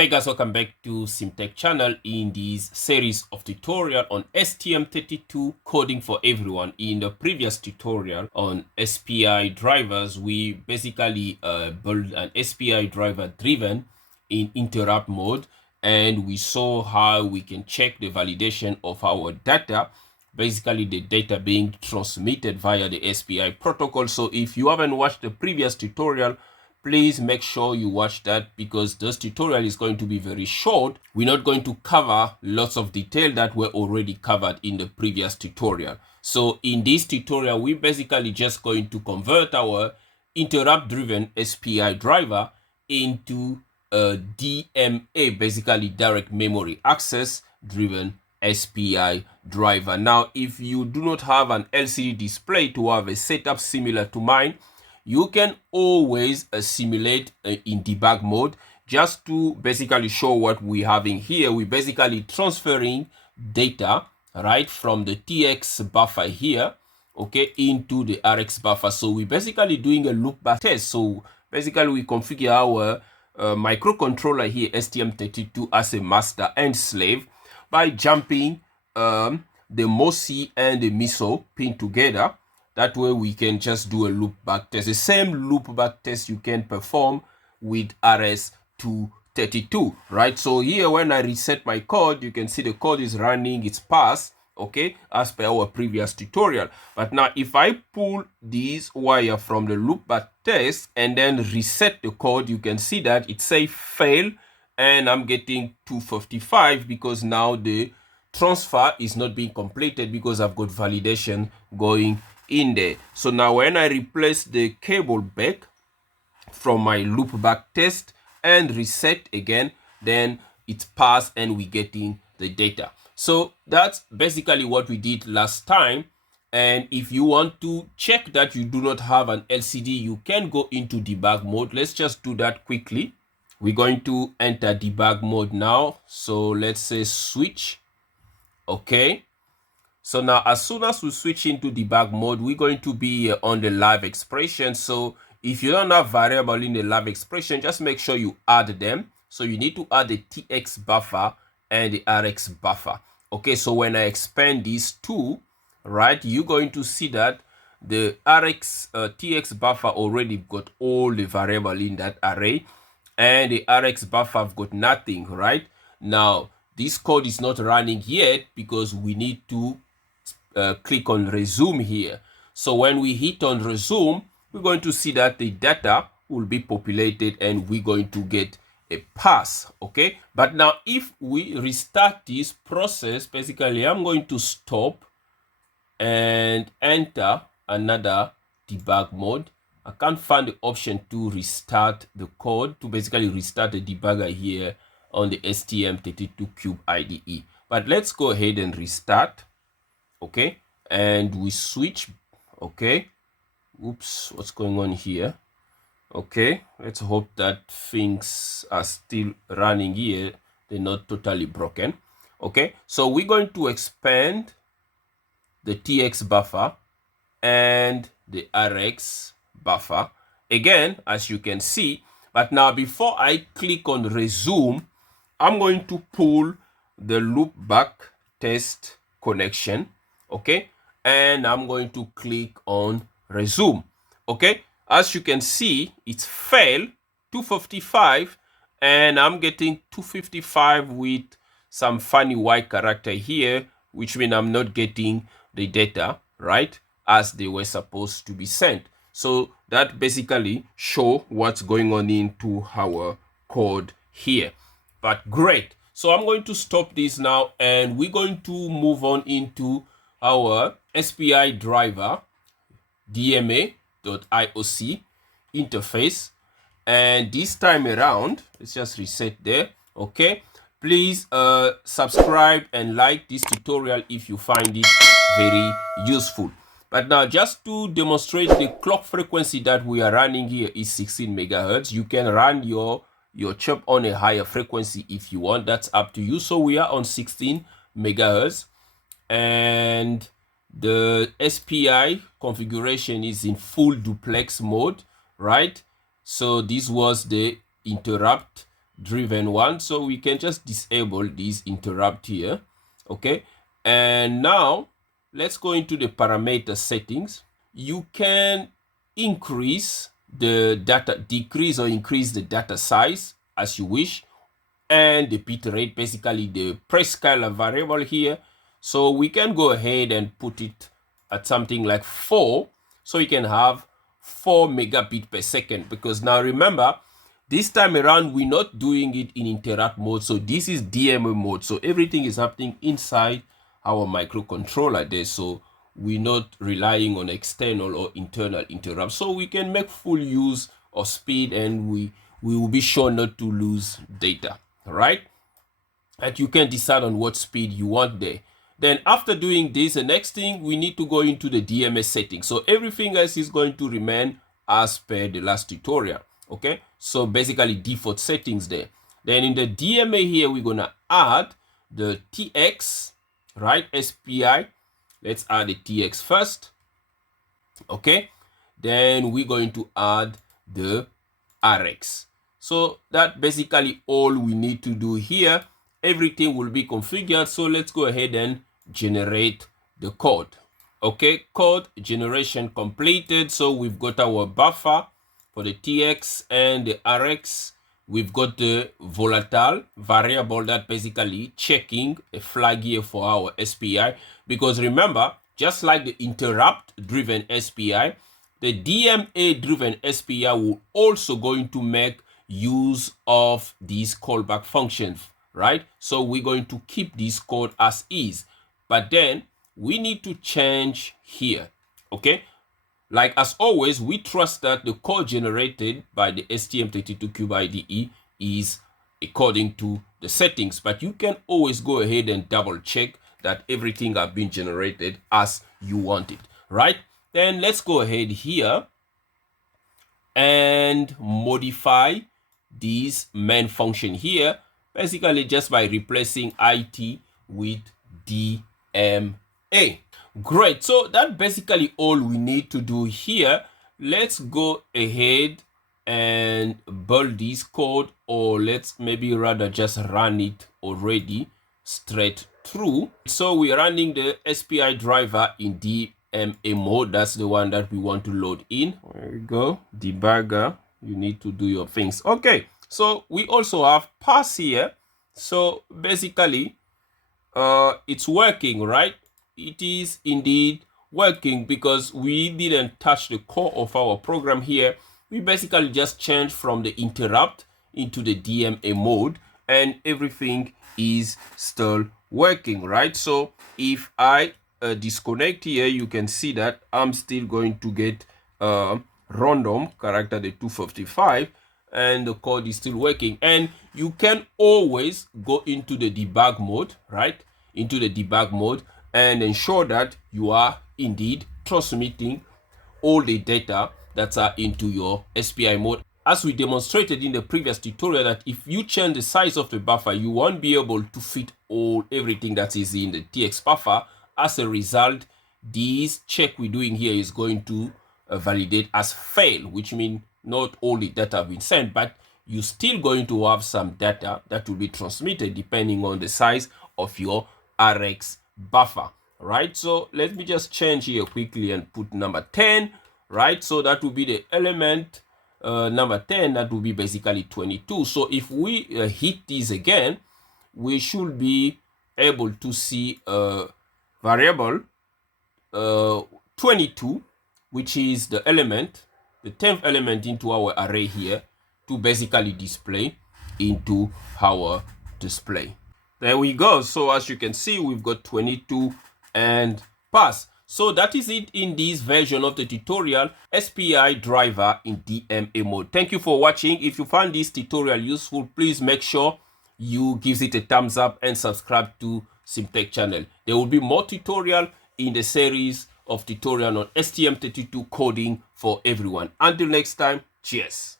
Hey guys, welcome back to CMTEQ channel in this series of tutorial on STM32 coding for everyone. In the previous tutorial on SPI drivers, we basically built an SPI driver driven in interrupt mode, and we saw how we can check the validation of our data, basically the data being transmitted via the SPI protocol. So if you haven't watched the previous tutorial, please make sure you watch that, because this tutorial is going to be very short. We're not going to cover lots of detail that were already covered in the previous tutorial. So in this tutorial, we're basically just going to convert our interrupt driven SPI driver into a DMA, basically direct memory access driven SPI driver. Now, if you do not have an LCD display to have a setup similar to mine, you can always simulate in debug mode. Just to basically show what we're having here, we're basically transferring data right from the TX buffer here, okay, into the RX buffer. So we're basically doing a loopback test. So basically we configure our microcontroller here, STM32, as a master and slave by jumping the MOSI and the MISO pin together. That way we can just do a loopback test. The same loopback test you can perform with RS232, right? So here when I reset my code, you can see the code is running, it's passed, okay, as per our previous tutorial. But now if I pull this wire from the loopback test and then reset the code, you can see that it says fail, and I'm getting 255 because now the transfer is not being completed because I've got validation going in there. So now when I replace the cable back from my loopback test and reset again, then it's passed and we're getting the data. So that's basically what we did last time. And if you want to check that you do not have an LCD, you can go into debug mode. Let's just do that quickly. We're going to enter debug mode now. So let's say switch. Okay. So now as soon as we switch into debug mode, we're going to be on the live expression. So if you don't have variable in the live expression, just make sure you add them. So you need to add the TX buffer and the RX buffer. Okay, so when I expand these two, right, you're going to see that the TX buffer already got all the variable in that array, and the RX buffer have got nothing, right? Now this code is not running yet because we need to click on resume here. So when we hit on resume, we're going to see that the data will be populated and we're going to get a pass, okay? But now if we restart this process, basically I'm going to stop and enter another debug mode. I can't find the option to restart the code, to basically restart the debugger here on the STM32 Cube IDE. But let's go ahead and restart. Okay, and we switch. Okay, oops, what's going on here? Okay, let's hope that things are still running here, they're not totally broken. Okay, so we're going to expand the TX buffer and the RX buffer again, as you can see. But now before I click on resume, I'm going to pull the loopback test connection, okay, and I'm going to click on resume. Okay, as you can see, it's failed 255, and I'm getting 255 with some funny white character here, which means I'm not getting the data right as they were supposed to be sent. So that basically show what's going on into our code here. But great. So I'm going to stop this now, and we're going to move on into our SPI driver DMA.ioc interface. And this time around, let's just reset there. Okay, please subscribe and like this tutorial if you find it very useful. But now, just to demonstrate, the clock frequency that we are running here is 16 megahertz. You can run your chip on a higher frequency if you want. That's up to you. So we are on 16 megahertz, and the SPI configuration is in full duplex mode, right? So this was the interrupt driven one, so we can just disable this interrupt here. Okay, and now let's go into the parameter settings. You can increase the data, decrease or increase the data size as you wish, and the bit rate, basically the prescaler variable here. So we can go ahead and put it at something like 4, so you can have 4 megabit per second, because now remember, this time around we're not doing it in interrupt mode, so this is DMA mode, so everything is happening inside our microcontroller there, so we're not relying on external or internal interrupts, so we can make full use of speed, and we will be sure not to lose data. All right, and you can decide on what speed you want there. Then after doing this, the next thing, we need to go into the DMA settings. So everything else is going to remain as per the last tutorial. Okay, so basically default settings there. Then in the DMA here, we're gonna add the TX, right? SPI. Let's add the TX first. Okay, then we're going to add the RX. So that basically all we need to do here. Everything will be configured, so let's go ahead and generate the code. Okay, code generation completed. So we've got our buffer for the TX and the RX. We've got the volatile variable that basically checking a flag here for our SPI, because remember, just like the interrupt driven SPI, the DMA driven SPI will also going to make use of these callback functions, right? So we're going to keep this code as is, but then we need to change here. Okay, like as always, we trust that the code generated by the STM32 IDE is according to the settings, but you can always go ahead and double check that everything has been generated as you want it, right? Then let's go ahead here and modify this main function here, basically just by replacing IT with DMA. Great, so that's basically all we need to do here. Let's go ahead and build this code, or let's maybe rather just run it already straight through. So we're running the SPI driver in DMA mode. That's the one that we want to load in. There we go, debugger, you need to do your things. Okay, so we also have pass here. So basically it's working, right? It is indeed working, because we didn't touch the core of our program here. We basically just changed from the interrupt into the DMA mode, and everything is still working, right? So if I disconnect here, you can see that I'm still going to get random character, the 255, and the code is still working. And you can always go into the debug mode, right? Into the debug mode, and ensure that you are indeed transmitting all the data that are into your SPI mode. As we demonstrated in the previous tutorial, that if you change the size of the buffer, you won't be able to fit everything that is in the TX buffer. As a result, this check we're doing here is going to validate as fail, which means not all the data have been sent, but you're still going to have some data that will be transmitted depending on the size of your RX buffer, right? So let me just change here quickly and put number 10, right? So that will be the element number 10, that will be basically 22. So if we hit this again, we should be able to see a variable 22, which is the element, the 10th element into our array here, to basically display into our display. There we go. So as you can see, we've got 22 and pass. So that is it in this version of the tutorial, SPI driver in DMA mode. Thank you for watching. If you found this tutorial useful, please make sure you give it a thumbs up and subscribe to CMTEQ channel. There will be more tutorial in the series of tutorial on STM32 coding for everyone. Until next time, cheers.